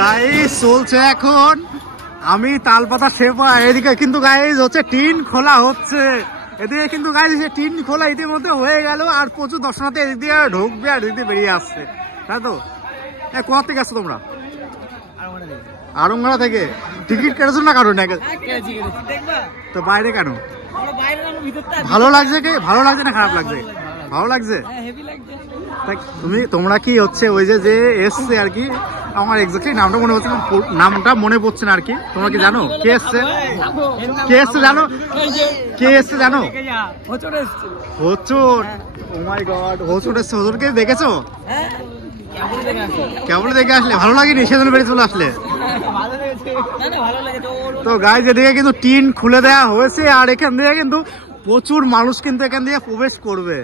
Guys চলছে এখন আমি তালপাতা সেবা, এদিকে কিন্তু গাইস হচ্ছে টিন খোলা হচ্ছে, এদিকে কিন্তু গাইস টিন খোলা ইতিমধ্যে হয়ে গেল, আর প্রচুর দর্শনার্থী এদিক দিয়ে ঢুকবে আর এদিক দিয়ে বেরিয়ে আসছে, তাই তো? কোথা থেকে আসছো তোমরা? আরংঘাটা থেকে। টিকিট কেটেছো না কারণ? তো বাইরে কেন? ভালো লাগছে কি? ভালো লাগছে না খারাপ লাগছে? ভালো লাগছে। তোমরা কি হচ্ছে ওই যে এসছে আর কি, আমার এক্স্যাক্টলি নামটা মনে পড়ছে না আর কি, তোমরা কি জানো কে এসছে? কে এসছে জানো? কে এসছে জানো? হোচর। ও মাই গড, হোচর এসছে। হোচরকে দেখেছো? কেমন দেখে আসলে? ভালো লাগেনি সেজন্য বেরিয়ে চলে আসলে? তো গাইস এদিকে কিন্তু টিন খুলে দেওয়া হয়েছে, আর এখান থেকে কিন্তু প্রচুর মানুষ কিন্তু এখান দিয়ে প্রবেশ করবে।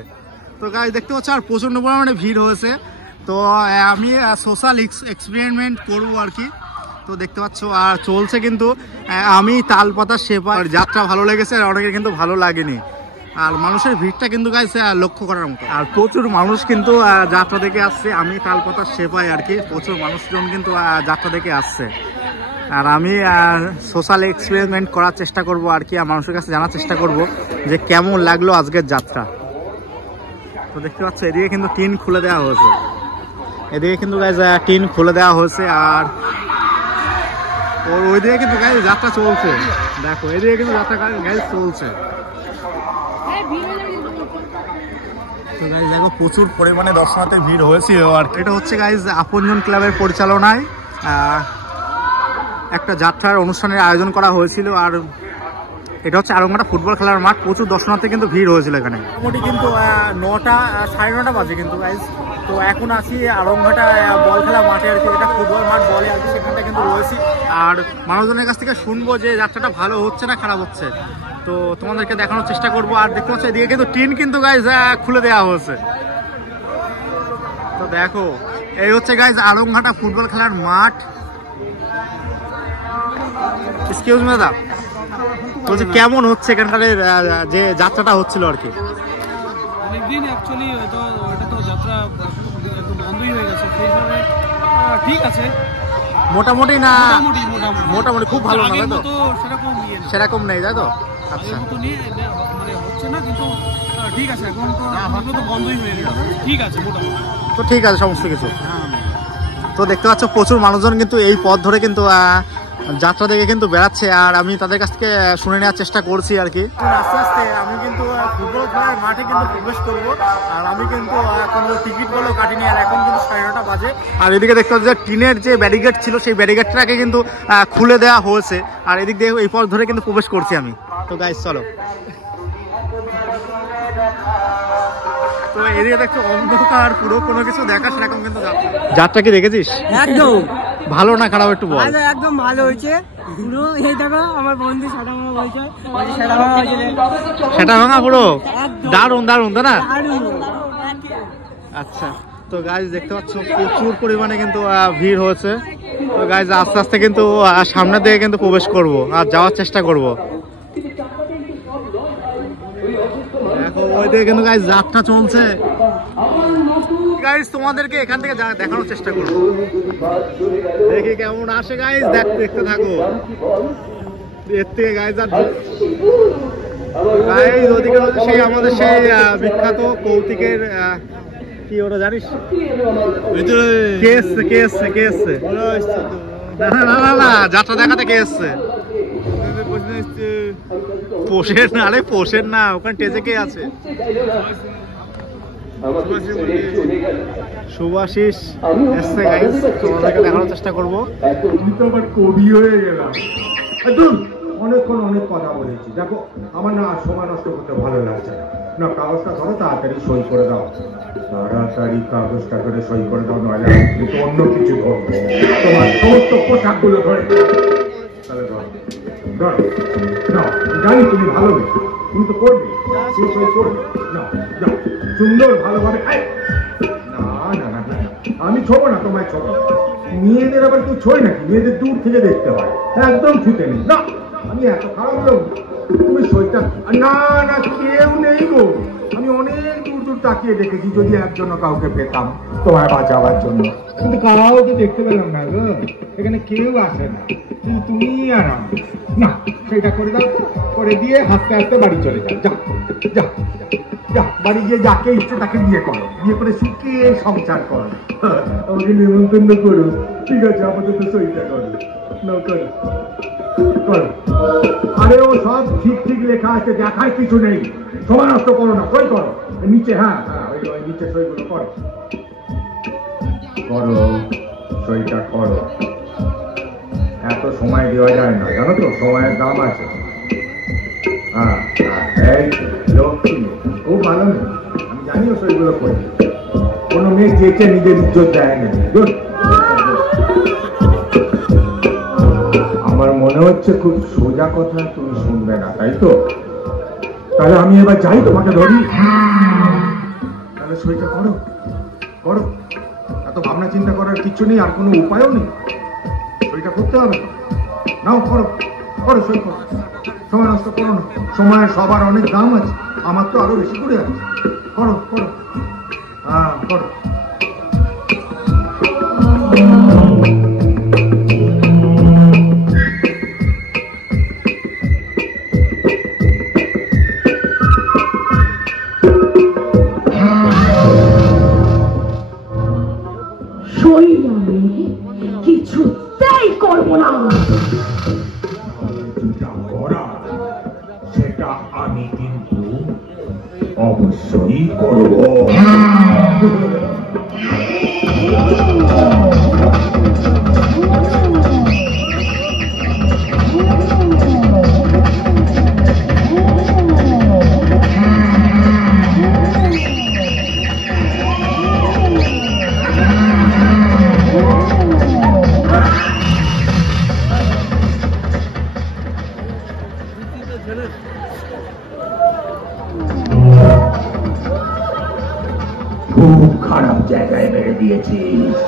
তো গাইস দেখতে পাচ্ছ আর প্রচন্ড পরিমাণে ভিড় হয়েছে। তো আমি সোশ্যাল এক্সপেরিমেন্ট করবো আর কি। তো দেখতে পাচ্ছ আর চলছে কিন্তু আমি তালপাতা সেবা যাত্রা ভালো লেগেছে, আর অনেকের কিন্তু ভালো লাগেনি। আর মানুষের ভিড়টা কিন্তু গাইস লক্ষ্য করার মতো, আর প্রচুর মানুষ কিন্তু যাত্রা দেখে আসছে আমি তালপাতা সেবায় আর কি। প্রচুর মানুষজন কিন্তু যাত্রা দেখে আসছে, আর আমি সোশ্যাল এক্সপেরিমেন্ট করার চেষ্টা করব আর কি, আর মানুষের কাছে জানার চেষ্টা করব যে কেমন লাগলো আজকের যাত্রা। তো দেখতে পাচ্ছ এদিকে কিন্তু টিন খুলে দেওয়া হয়েছে, এদিকে কিন্তু গাইস টিন খুলে দেওয়া হয়েছে, আর ওইদিকে কিন্তু গাইস যাত্রা চলছে। দেখো এদিকে কিন্তু যাত্রা গাইস চলছে। তো গাইস দেখো প্রচুর পরিমাণে দর্শনার্থী ভিড় হয়েছিল, আর এটা হচ্ছে গাইস আপনজন ক্লাবের পরিচালনায় একটা যাত্রার অনুষ্ঠানের আয়োজন করা হয়েছিল, আর এটা হচ্ছে আরংঘাটা ফুটবল খেলার মাঠ। প্রচুর দর্শনার্থী কিন্তু ভিড় হয়েছিল এখানে। মোটামুটি কিন্তু 9টা 9:30 বাজে কিন্তু গাইস। তো এখন আছি আরংঘাটা বল খেলা মাঠে আর কি, এটা ফুটবল মাঠ বলে আর কি, সেখানটা কিন্তু রয়েছি। আর মানুষজনের কাছ থেকে শুনবো যে যাত্রাটা ভালো হচ্ছে না খারাপ হচ্ছে, তো তোমাদেরকে দেখানোর চেষ্টা করবো। আর দেখতে পাচ্ছ এদিকে কিন্তু টিন কিন্তু গাইস খুলে দেওয়া হয়েছে। তো দেখো এই হচ্ছে গাইস আরংঘাটা ফুটবল খেলার মাঠ। এক্সকিউজ মি দাদা, বলছি কেমন হচ্ছে এখানকার যে যাত্রাটা হচ্ছিল আর কি? অনেকদিন অ্যাকচুয়ালি তো এটা তো যাত্রা একদম বন্ধই হয়ে গেছে, সেই হিসাবে ঠিক আছে মোটামুটি। না মোটামুটি খুব ভালো না তো সেরকম নেই, তাই তো? আচ্ছা মানে হচ্ছে না, কিন্তু ঠিক আছে, এখন তো বন্ধই হয়ে গেছে, ঠিক আছে মোটামুটি। তো ঠিক আছে সমস্ত কিছু। তো দেখতে পাচ্ছ প্রচুর মানুষজন কিন্তু এই পথ ধরে কিন্তু যাত্রা দেখে কিন্তু বেড়াচ্ছে, আর আমি তাদের কাছ থেকে শুনে নেওয়ার চেষ্টা করছি আর কি। আস্তে আস্তে আমি কিন্তু ফুটবল খেলার মাঠে কিন্তু প্রবেশ করব, আর আমি কিন্তু কোনো টিকিটগুলো কাটিনি, আর এখন কিন্তু 9:30 বাজে। আর এদিকে দেখতে পাচ্ছি যে টিনের যে ব্যারিকেড ছিল সেই ব্যারিকেডটাকে কিন্তু খুলে দেওয়া হয়েছে, আর এদিক দিয়ে এই পথ ধরে কিন্তু প্রবেশ করছি আমি। তো গাইস চলো। তো এদিকে দেখছো অন্ধকার, পুরো কোনো কিছু দেখা সেরকম কিন্তু যাত্রা কি দেখেছিস? একদম ভালো না খারাপ একটু বল। একদম ভালো হয়েছে পুরো। এই দেখো আমার বন্ধু সেটা ভাঙা পুরো দারুন দারুন, তাই না? আচ্ছা তো গাইস দেখতে পাচ্ছ প্রচুর পরিমাণে কিন্তু ভিড় হয়েছে। তো গাইস আস্তে আস্তে কিন্তু সামনের দিকে কিন্তু প্রবেশ করব আর যাওয়ার চেষ্টা করব। দেখো ওই দিকে কিন্তু গাইস যাত্রা চলছে। গাইস তোমাদেরকে এখান থেকে দেখানোর চেষ্টা করব, দেখি কেমন আসে গাইস। দেখতে থাকো এর থেকে গাইস। আর গাইস ওদিকে সেই আমাদের সেই বিখ্যাত কৌতুকের কি ওটা জানিস? কে এসছে? না যাত্রা দেখাতে কে এসছে? পোষের না, আরে পোষের না, ওখানে টেজে কে আছে? শুভাশিস এসছে গাইস, তোমাদেরকে দেখানোর চেষ্টা করবো। কবি হয়ে গেলাম একদম। অনেকক্ষণ অনেক কথা বলেছি, দেখো আমার না সময় নষ্ট করতে ভালো লাগছে না। কাগজটা ধরো, তাড়াতাড়ি সই করে দাও, তাড়াতাড়ি কাগজটা করে সই করে দাও, নয় কিন্তু অন্য কিছু ধরবো। তোমার সমস্ত পোশাকগুলো ধরে তাহলে ধর না, জানি তুমি ভালো মেয়ে, তুমি তো করবে, তুমি সই করবে না, যাও সুন্দর ভালোভাবে। না না না, আমি ছোবো না, তোমায় ছোবো। মেয়েদের আবার কেউ ছোয় নাকি? মেয়েদের দূর থেকে দেখতে হয়, একদম ছুটে নেই না। আমি এত খারাপ লোক? তুমি সইটা না না, কেউ নেই গো, আমি অনেক দূর দূর তাকিয়ে দেখেছি যদি একজনও কাউকে পেতাম তোমায় বাঁচাবার জন্য, কিন্তু কাউকে দেখতে পেলাম না গো। এখানে কেউ আসে না, শুধু তুমি আর আমি। না, সেটা করে দাও তো, করে দিয়ে হাসতে হাসতে বাড়ি চলে যাও। যা যা যা, বাড়ি গিয়ে যাকে ইচ্ছে তাকে বিয়ে করো, বিয়ে করে সুখে সংসার করো। আমাকে নিমন্ত্রণ করো, ঠিক আছে? আপাতত সইটা করো, না করো করো। আরে ও সব ঠিক ঠিক লেখা আছে, দেখার কিছু নেই। সময় নষ্ট করো না, সই করো নিচে। হ্যাঁ হ্যাঁ, ওই নিচে সইগুলো করো করো, সইটা করো। এত সময় দেওয়া যায় না, জানো তো, সময়ের দাম আছে। হ্যাঁ এই লক্ষ্মী খুব ভালো মেয়ে, আমি জানিও সইগুলো করি। কোনো মেয়ে যেচে নিজের ইজ্জত দেয় না। আমার মনে হচ্ছে খুব সোজা কথা তুমি শুনবে না, তাই তো? তাহলে আমি এবার যাই, তোমাকে ধরি। তাহলে সইটা করো করো, এত ভাবনা চিন্তা করার কিছু নেই, আর কোনো উপায়ও নেই। সইটা করতে হবে, নাও করো করো, সই করো। সময় নষ্ট করো না, সময়ের সবার অনেক দাম আছে, আমার তো আরো বেশি করে আছে। করো করো, হ্যাঁ করো। কিছুতেই করবো না। সেটা আমি কিন্তু অবশ্যই করবো। খুব খারাপ জায়গায় মেরে দিয়েছিস,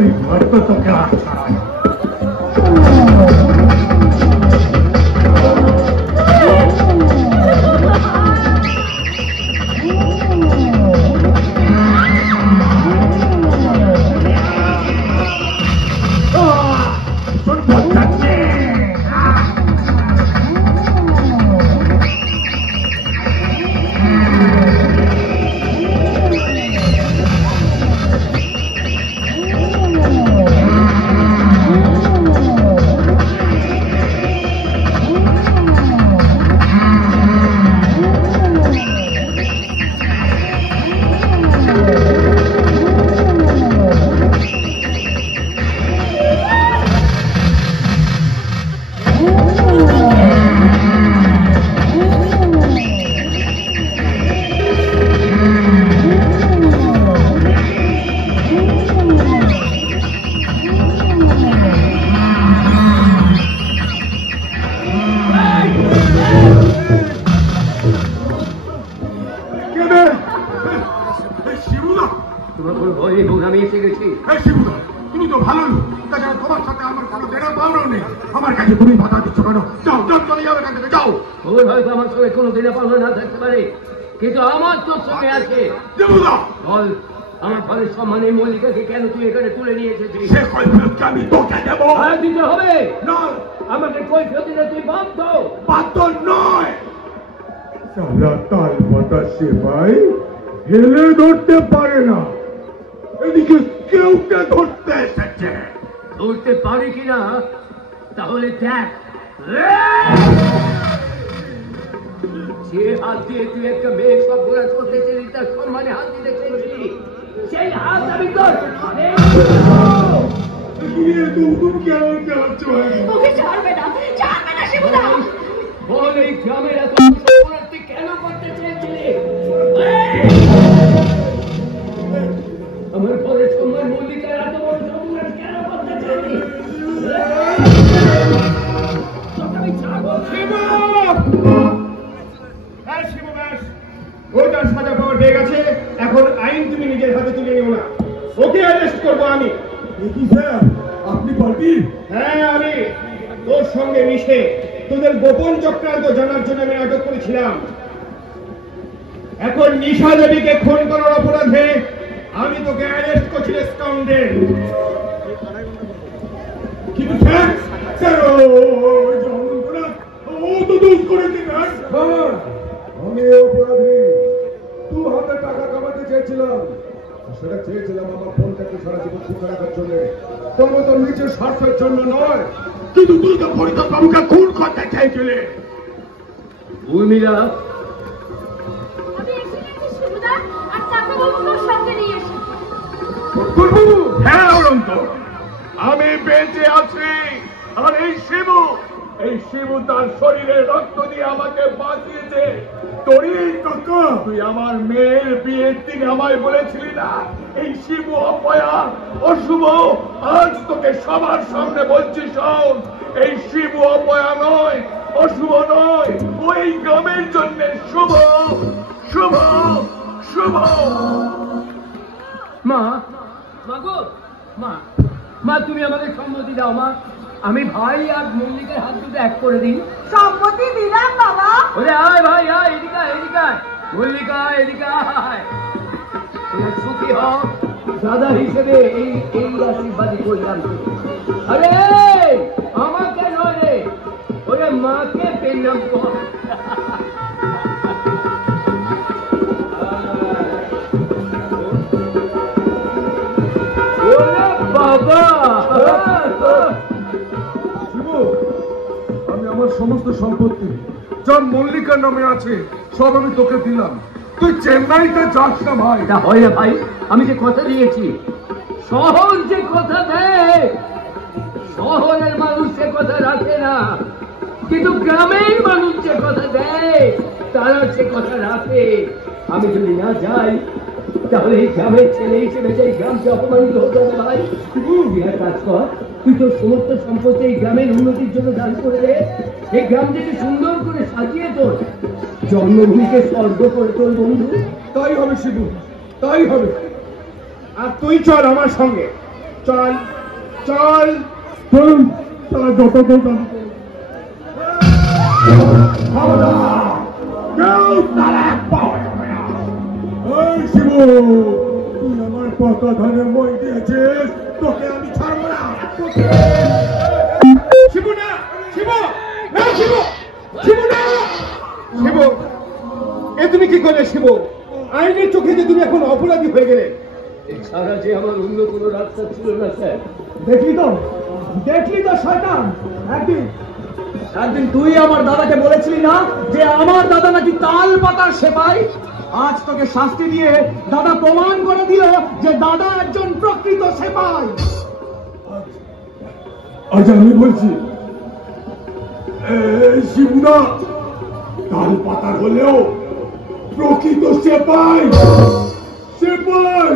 এইবার তো তোকে আর ছাড়াই। তুমি তো ভালো লোক, তাছাড়া তোমার সাথে আমার কোনো দেনা পাওনাও নেই। আমার কাছে তুমি বাধা দিচ্ছ কেন? যাও যাও, চলে যাও এখান থেকে, যাও। ওর হয়তো আমার সঙ্গে কোনো দেনা পাওনা না থাকতে পারে, কিন্তু আমার তোর সঙ্গে আছে। বল, আমার ফলের সম্মানে মল্লিকাকে কেন তুই এখানে তুলে নিয়ে এসেছিস? সে কৈফিয়তকে আমি তোকে দেবো। আর দিতে হবে না, আমাকে কৈফিয়ত দিতে তুই বাধ্য। বাধ্য নয়। সালা তাল পাতা সেপাই হেলে ধরতে পারে না, এদিকে কেউকে ধরতে এসেছে। ধরতে পারে কিনা তাহলে দেখ। যে হাত দিয়ে তুই একটা মেয়ে সব ঘোরা করতেছিলি, তার সম্মানে হাত দিতে চেয়েছিলি, সেই হাত আমি তোর। ওকে ছাড়বে না, ছাড়বে না শিবুদা। বল, এই গ্রামের এত তুই কেন করতে চেয়েছিলি? আমার ঘরের সম্মান মল্লিকার এত বড় সম্মান কেন করতে চাইনি? আমি ছাড়বো ওটার সাজা পাওয়ার হয়ে গেছে, এখন আইন তুমি নিজের হাতে তুলে নিও না। ওকে অ্যারেস্ট করবো আমি। কি স্যার, আপনি পারবি? হ্যাঁ, আমি তোর সঙ্গে মিশে তোদের গোপন চক্রান্ত জানার জন্য আমি আটক করেছিলাম। এখন নিশা দেবীকে খুন করার অপরাধে আমি তোকে অ্যারেস্ট করছি স্কাউন্ডেল। কি বুঝছেন স্যার? ও তো দোষ করেছি না। আমি অপরাধী। 2,000 টাকা কামাতে চেয়েছিলাম, সেটা চেয়েছিলাম আমার ফোনটাকে সারা জীবন সুখে রাখার জন্য, তবে তোর নিজের স্বার্থের জন্য নয়। কিন্তু তুই তো ফরিদা বাবুকে খুন করতে চাইছিলে। উর্মিলা, আমি এসে গেছি শিবুদা, আর চাকরবাবুকেও সঙ্গে নিয়ে এসেছি। হ্যাঁ অনন্ত, আমি বেঁচে আছি। আর এই শিবু তার শরীরে রক্ত দিয়ে আমাকে বাঁচিয়েছে। তোরই কাকা, তুই আমার মেয়ের বিয়ের দিন আমায় বলেছিলি না এই শিবু অপয়া অশুভ? আজ তোকে সবার সামনে বলছি, শোন, এই শিবু অপয়া নয়, অশুভ নয়, ওই গ্রামের জন্য শুভ শুভ শুভ। মা, মা গো, মা, মা তুমি আমাকে সম্মতি দাও মা। আমি ভাই আর মল্লিকের হাত দুটো এক করে দিই। সম্মতি দিলাম বাবা। ওরে আয় ভাই, আয় এদিকে আয়, এদিকে আয়। মল্লিকা এদিকে আয়। তুমি সুখী হও, দাদা হিসেবে এই আশীর্বাদই করলাম। আরে আমাকে নয় রে, ওরে মাকে পেলাম কর। ওরে বাবা, আমি আমার সমস্ত সম্পত্তি যা মল্লিকার নামে আছে সব আমি তোকে দিলাম। তুই চেন্নাইতে যাস না ভাই। এটা হয় না ভাই, আমি যে কথা দিয়েছি। শহর যে কথা দেয়, শহরের মানুষ সে কথা রাখে না, কিন্তু গ্রামের মানুষ যে কথা দেয় তারা সে কথা রাখে। আমি যদি না যাই তাহলে এই গ্রামের ছেলে হিসেবে সেই গ্রামকে অপমানিত হতে হবে ভাই। তুই এক কাজ কর, তুই তোর সমস্ত সম্পত্তি এই গ্রামের উন্নতির জন্য দান করে দে। এই গ্রামটিকে সুন্দর করে সাজিয়ে তোর, জন্মভূমিকে স্বর্গ করে তোর বন্ধু। তাই হবে শিবু, তাই হবে। আর তুই চল আমার সঙ্গে, চল চল। চলুন, তারা যত দোকান শিবু, তুই আমার পাকা ধানের মই দিয়েছিস, তোকে আমি ছাড়বো না। শিবু না, শিবু না, শিবু, শিবু না, শিবু, এ তুমি কি করলে শিবু? আইনের চোখে যে তুমি এখন অপরাধী হয়ে গেলে। এছাড়া যে আমার অন্য কোনো রাস্তা ছিল না স্যার। দেখলি তো শয়তান, একদিন তুই আমার দাদাকে বলেছিলি না যে আমার দাদা নাকি তাল পাতার সেপাই? আজ তোকে শাস্তি দিয়ে দাদা প্রমাণ করে দিল যে দাদা একজন প্রকৃত সেপাই। আজ আমি বলছি, শিবুদা তাল পাতার হলেও প্রকৃত সেপাই, সেপাই,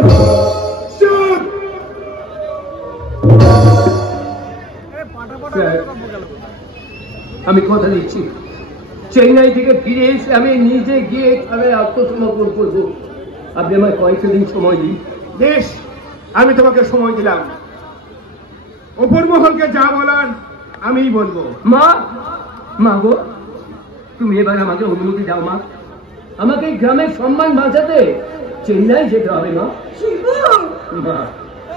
আমি কথা দিচ্ছি, চেন্নাই থেকে ফিরে এসে আমি নিজে গিয়ে খেলায় আত্মসমর্পণ করবো। আপনি আমায় কয়েকটা দিন সময় দিন। বেশ, আমি তোমাকে সময় দিলাম। ওপর মহলকে যা বলার আমিই বলবো। মা, মা গো, তুমি এবার আমাকে অনুমতি দাও মা। আমাকে এই গ্রামের সম্মান বাঁচাতে চেন্নাই যেতে হবে মা। মা,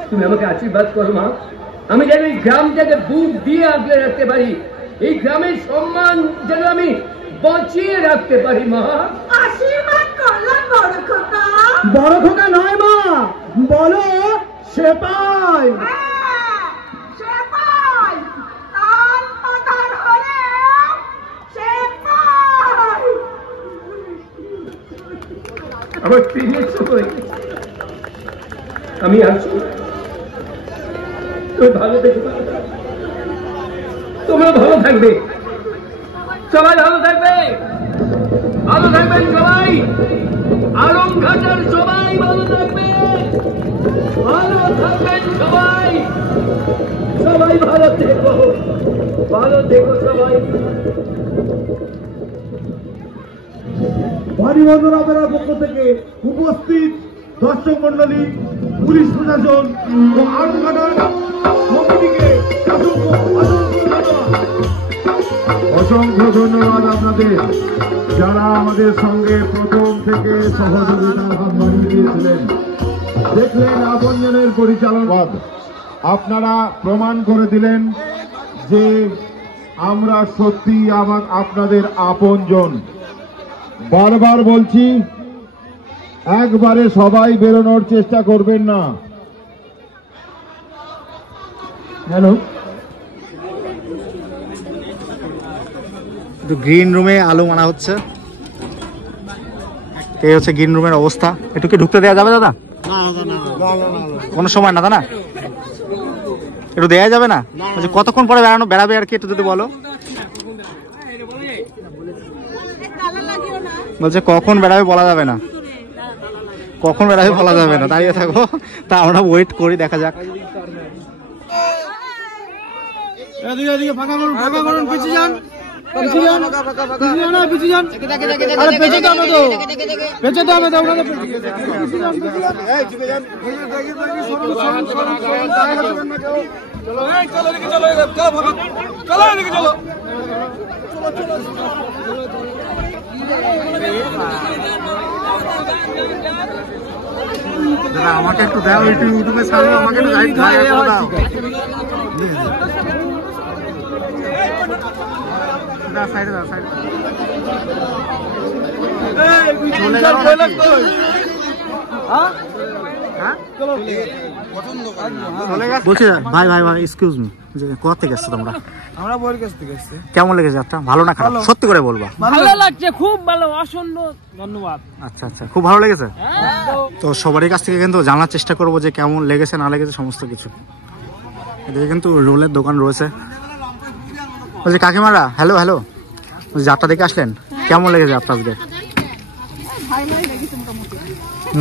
তুমি আমাকে আশীর্বাদ করো মা। আমি যেন এই গ্রামটাকে বুক দিয়ে আগলে রাখতে পারি, এই গ্রামের সম্মান যেন আমি বাঁচিয়ে রাখতে পারি মা। আশীর্বাদ করলাম বড় খোকা। বড় খোকা নয় মা, বলো সেপাই। সেপাই, তাল পাতার হলে সেপাই। আমার প্রিয় সময়, আমি আছি। তুমি ভালো থেকো, তোমরা ভালো থাকবে, সবাই ভালো থাকবে, ভালো থাকবেন সবাই। আলমঘাটার সবাই ভালো থাকবে, ভালো থাকবেন সবাই, সবাই ভালো থেকো, ভালো থেকো সবাই। ভারী বন্ধন আপনার পক্ষ থেকে উপস্থিত দর্শক মন্ডলী, পুলিশ প্রশাসন ও আলমঘাটার কমিটিকে অসংখ্য অসংখ্য ধন্যবাদ আপনাদের, যারা আমাদের সঙ্গে প্রথম থেকে সহযোগিতার হাত বাড়িয়ে দিয়েছিলেন। দেখলেন আপনজনের পরিচালনা, আপনারা প্রমাণ করে দিলেন যে আমরা সত্যি আপনাদের আপনজন। বারবার বলছি, একবারে সবাই বেরোনোর চেষ্টা করবেন না। হ্যালো, গ্রিন রুমে আলো মানা হচ্ছে। এই হচ্ছে গ্রিন রুমের অবস্থা। একটু কি ঢুকতে দেওয়া যাবে দাদা? কোনো সময় না দাদা, একটু দেওয়া যাবে না? বলছি কতক্ষণ পরে বেড়াবে আর কি, একটু যদি বলো। বলছে কখন বেড়াবে বলা যাবে না, কখন বেড়াবে বলা যাবে না, দাঁড়িয়ে থাকো। তা আমরা ওয়েট করি, দেখা যাক। ফাঁকা করুন, পিছিয়ে যান, পিছিয়ে যান, পিছিয়ে যান, আরে পেছে তো হবে তো, পেছে তো হবে তো, ওনাকে পিছিয়ে যান, পিছিয়ে যান, চলো এদিকে চলো, চলো এদিকে চলো। দাদা আমাকে একটু দাও, ইউটিউবে ছাড়ো, আমাকে একটু গাইড দাও। সাইডে দাও, সাইডে বলছি ভাই ভাই ভাই এক্সকিউজ মি, কোথা থেকে এসছো তোমরা? আমরা বইয়ের কাছ থেকে এসেছি। কেমন লেগেছে যাত্রা? ভালো না খারাপ? সত্যি করে বলবা। ভালো লাগছে, খুব ভালো, অসংখ্য ধন্যবাদ। আচ্ছা আচ্ছা, খুব ভালো লেগেছে। তো সবারই কাছ থেকে কিন্তু জানার চেষ্টা করবো যে কেমন লেগেছে না লেগেছে সমস্ত কিছু। এদিকে কিন্তু রোলের দোকান রয়েছে। বলছি কাকিমারা, হ্যালো হ্যালো, যাত্রা দেখে আসলেন, কেমন লেগেছে যাত্রা আজকে?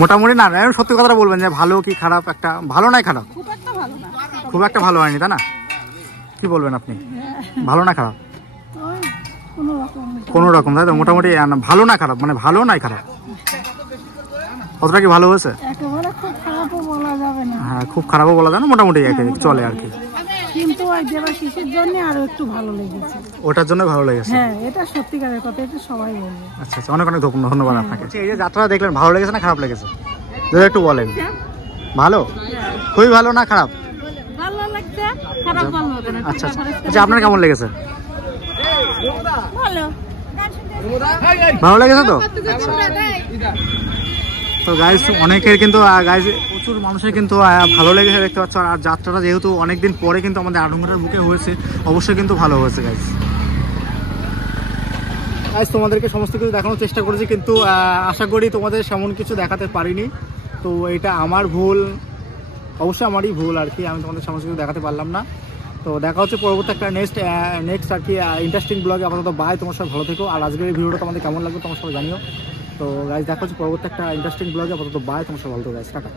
মোটামুটি না, সত্যি কথাটা বলবেন যে ভালো কি খারাপ? একটা ভালো নাই খারাপ, খুব একটা ভালো হয়নি, তাই না? কি বলবেন আপনি, ভালো না খারাপ? কোনো রকম, তাই তো? মোটামুটি ভালো না খারাপ, মানে ভালো নাই খারাপ, কতটা কি ভালো হয়েছে? হ্যাঁ, খুব খারাপও বলা যায় না, মোটামুটি চলে আর কি। কিন্তু শিশুর জন্য আরো একটু ভালো লেগেছে, ওটার জন্য ভালো লেগেছে। হ্যাঁ, এটা সত্যিকারের কথা, এটা সবাই বলবে। আচ্ছা আচ্ছা, অনেক অনেক ধন্যবাদ আপনাকে। এই যে যাত্রাটা দেখলেন, ভালো লেগেছে না খারাপ লেগেছে যদি একটু বলেন। ভালো, খুবই ভালো না খারাপ? ভালো লাগছে, খারাপ বলবো না। আচ্ছা আচ্ছা, আপনার কেমন লেগেছে? ভালো, ভালো লেগেছে তো? তো গাইস, অনেকের কিন্তু গাইস প্রচুর মানুষের কিন্তু ভালো লেগেছে দেখতে পাচ্ছ। আর যাত্রাটা যেহেতু অনেকদিন পরে কিন্তু আমাদের আড়ংঘাটার বুকে হয়েছে, অবশ্যই কিন্তু ভালো হয়েছে গাইস। গাইস তোমাদেরকে সমস্ত কিছু দেখানোর চেষ্টা করেছি, কিন্তু আশা করি তোমাদের সেমন কিছু দেখাতে পারিনি। তো এটা আমার ভুল, অবশ্যই আমারই ভুল আর কি, আমি তোমাদের সমস্ত কিছু দেখাতে পারলাম না। তো দেখা হচ্ছে পরবর্তী একটা নেক্সট আর কি ইন্টারেস্টিং ব্লগে। আপাতত বাই, তোমার সবাই ভালো থেকো। আর আজকের এই ভিডিওটা তোমাদের কেমন লাগবে তোমার সবাই জানিও। তো গাইস দেখা হচ্ছে পরবর্তী একটা ইন্টারেস্টিং ব্লগে। আপাতত বাই, তোমার সবাই ভালো থেকো গাইস, টাটা।